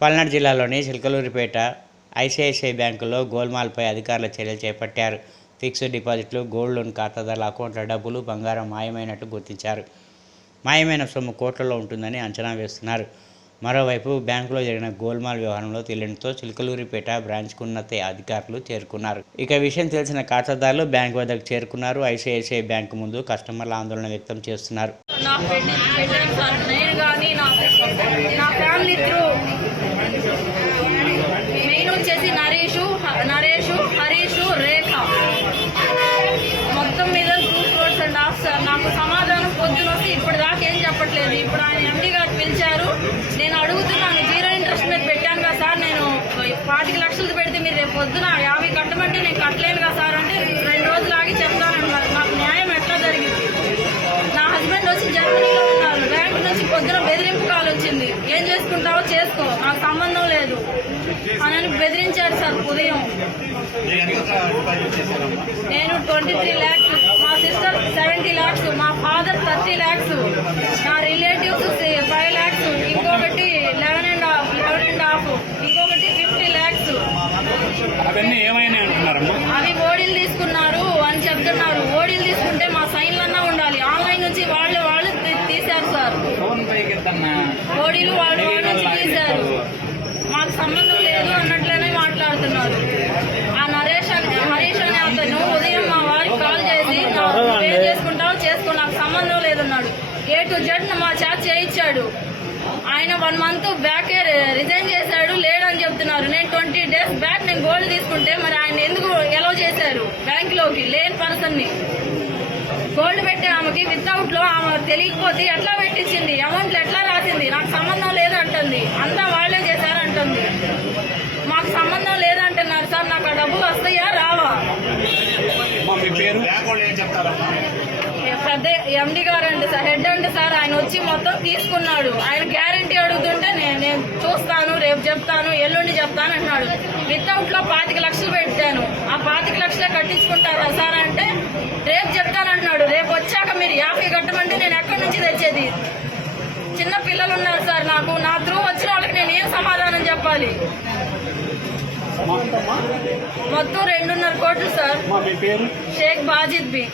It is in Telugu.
పల్నాడు జిల్లాలోని చిలకలూరిపేట ఐసిఐసిఐ బ్యాంకులో గోల్మాల్పై అధికారులు చర్యలు చేపట్టారు. ఫిక్స్డ్ డిపాజిట్లు, గోల్డ్ లోన్ ఖాతాదారుల అకౌంట్ల డబ్బులు, బంగారం మాయమైనట్టు గుర్తించారు. మాయమైన సొమ్ము కోట్లలో ఉంటుందని అంచనా వేస్తున్నారు. మరోవైపు బ్యాంకులో జరిగిన గోల్మాల్ వ్యవహారంలో తెలియడంతో చిలకలూరిపేట బ్రాంచ్కు ఉన్నత అధికారులు చేరుకున్నారు. ఇక విషయం తెలిసిన ఖాతాదారులు బ్యాంకు వద్దకు చేరుకున్నారు. ఐసిఐసిఐ బ్యాంకు ముందు కస్టమర్ల ఆందోళన వ్యక్తం చేస్తున్నారు. నాకు సమాధానం పొద్దున వస్తే ఇప్పుడు దాకా ఏం చెప్పట్లేదు. ఇప్పుడు ఆయన ఎండి గారు పిలిచారు. నేను అడుగుతున్నాను, జీరో ఇంట్రెస్ట్ మీద పెట్టాను కదా సార్, నేను 25 లక్షలు పెడితే మీరు రేపు పొద్దున 50 కట్టమంటే నేను కట్టలేను కదా సార్ అంటే 2 రోజులు ఆగి చెప్తానన్నారు. నాకు న్యాయం ఎట్లా జరిగింది? నా హస్బెండ్ వచ్చి జర్మనీలో ఉన్నారు. బ్యాంకు నుంచి పొద్దున బెదిరింపు కాల్ వచ్చింది. ఏం చేసుకుంటావో చేసుకో, నాకు సంబంధం లేదు అని బెదిరించారు సార్. ఉదయం నేను 23 lakhs, మా సిస్టర్ 70 lakhs, మా ఫాదర్ 30 lakhs, నా రిలేటివ్స్ 5 lakhs, ఇంకొకటి 11.5, ఇంకొకటి 50 lakhs. అవి ఓడీలు తీసుకున్నారు అని చెప్తున్నారు. ఓడీలు తీసుకుంటే మా సైన్లన్నా ఉండాలి. ఆన్లైన్ నుంచి వాళ్ళు తీశారు సార్. ఓడీలు వాళ్ళు నుంచి తీశారు. మాకు సంబంధం లేదు అన్నట్లనే మాట్లాడుతున్నారు. ఆ హరీష్ అనే అతను ఉదయం మా వారికి కాల్ చేసి పే చేసుకుంటావు చేసుకో, నాకు సంబంధం లేదన్నాడు. A to Z మా చార్జ్ చేయించాడు. ఆయన 1 month బ్యాకే రిజైన్ చేశాడు, లేడని చెప్తున్నారు. నేను 20 days బ్యాక్ నేను గోల్డ్ తీసుకుంటే మరి ఆయన ఎందుకు ఎలో చేశారు? బ్యాంకులోకి లేని పర్సన్ ని గోల్డ్ పెట్టే ఆమెకి వితౌట్ లో ఆమె తెలియకపోతే ఎట్లా పెట్టించింది? అమౌంట్లు ఎట్లా రాసింది? నాకు సంబంధం లేదంటుంది. అంతా వాళ్లే చేశారంటుంది. మాకు సంబంధం లేదంటున్నారు సార్. నాకు ఆ డబ్బులు వస్తాయా రావా? పెద్ద ఎండి గారు అండి సార్, హెడ్ అండి సార్. ఆయన వచ్చి మొత్తం తీసుకున్నాడు. ఆయన గ్యారంటీ అడుగుతుంటే నేను చూస్తాను, రేపు చెప్తాను, ఎల్లుండి చెప్తాను అంటున్నాడు. వితౌట్ లో 25 లక్షలు పెట్టాను. ఆ 25 లక్షలే కట్టించుకుంటారా సార్ అంటే రేపు చెప్తానంటున్నాడు. రేపు వచ్చాక మీరు 50 కట్టమంటే నేను ఎక్కడి నుంచి తెచ్చేది? చిన్న పిల్లలు ఉన్నారు సార్. నాకు నా త్రూ వచ్చిన వాళ్ళకి నేను ఏం సమాధానం చెప్పాలి? మొత్తం 2.5 కోట్లు సార్. షేక్ బాజిద్ బి.